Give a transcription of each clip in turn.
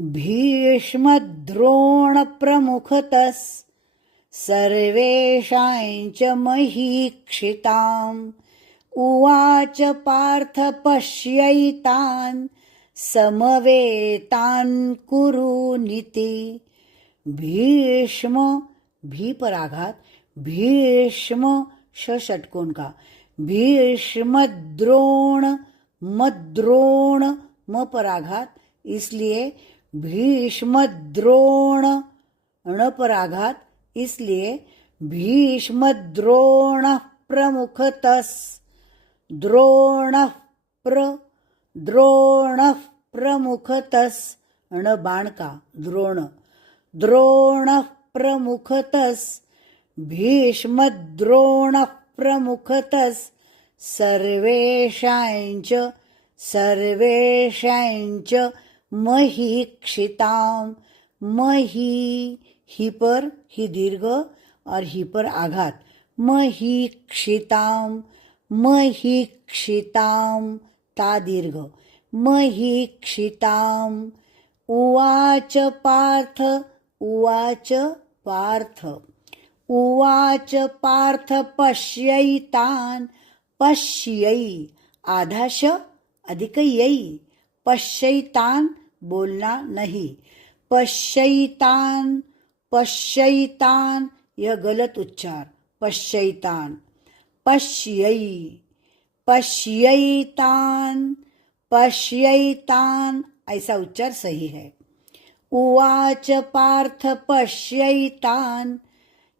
भीष्मद्रोणप्रमुखतः सर्वेषाञ्च महीक्षिताम् उवाच पार्थ पश्यैतान् समवेतान् कुरूनिति। भीष्म भी पर आघात, भीष्म श षटकोण का, भीष्म द्रोण मद्रोण म पर आघात, इसलिए भीष्म द्रोण ण पर आघात, इसलिए भीष्म द्रोण प्रमुखतः द्रोण प्रमुखतः ण बाण का द्रोण द्रोण प्रमुखतः भीष्म द्रोण प्रमुखतः सर्वेषाञ्च महीक्षिताम् मही ही पर ही दीर्घ और ही पर आघात महीक्षिताम् ता दीर्घ महीक्षिताम् उवाच पार्थ पश्यैतान् पश्यै आधा श अधिक यै पश्यैतान् बोलना नहीं पश्यैतान यह गलत उच्चार पश्यैतान ऐसा उच्चार सही है। उवाच पार्थ पश्यैतान्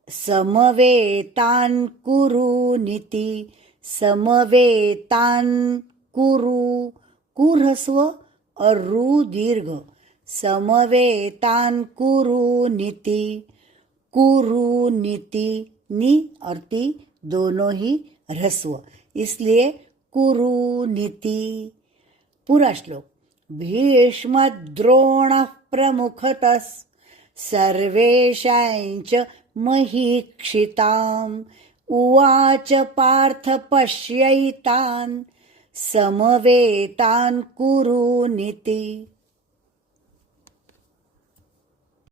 समवेतान् कुरूनिति समवेतान् कुर ह्रस्व और रु दीर्घ समवेतान् कुरूनिति नि और ति दोनों ही ह्रस्व, इसलिए कुरूनिति। पूरा श्लोक भीष्म द्रोण प्रमुखतः सर्वेषाञ्च महीक्षिताम् उवाच पार्थ पश्यैतान् समवेतान् कुरूनिति।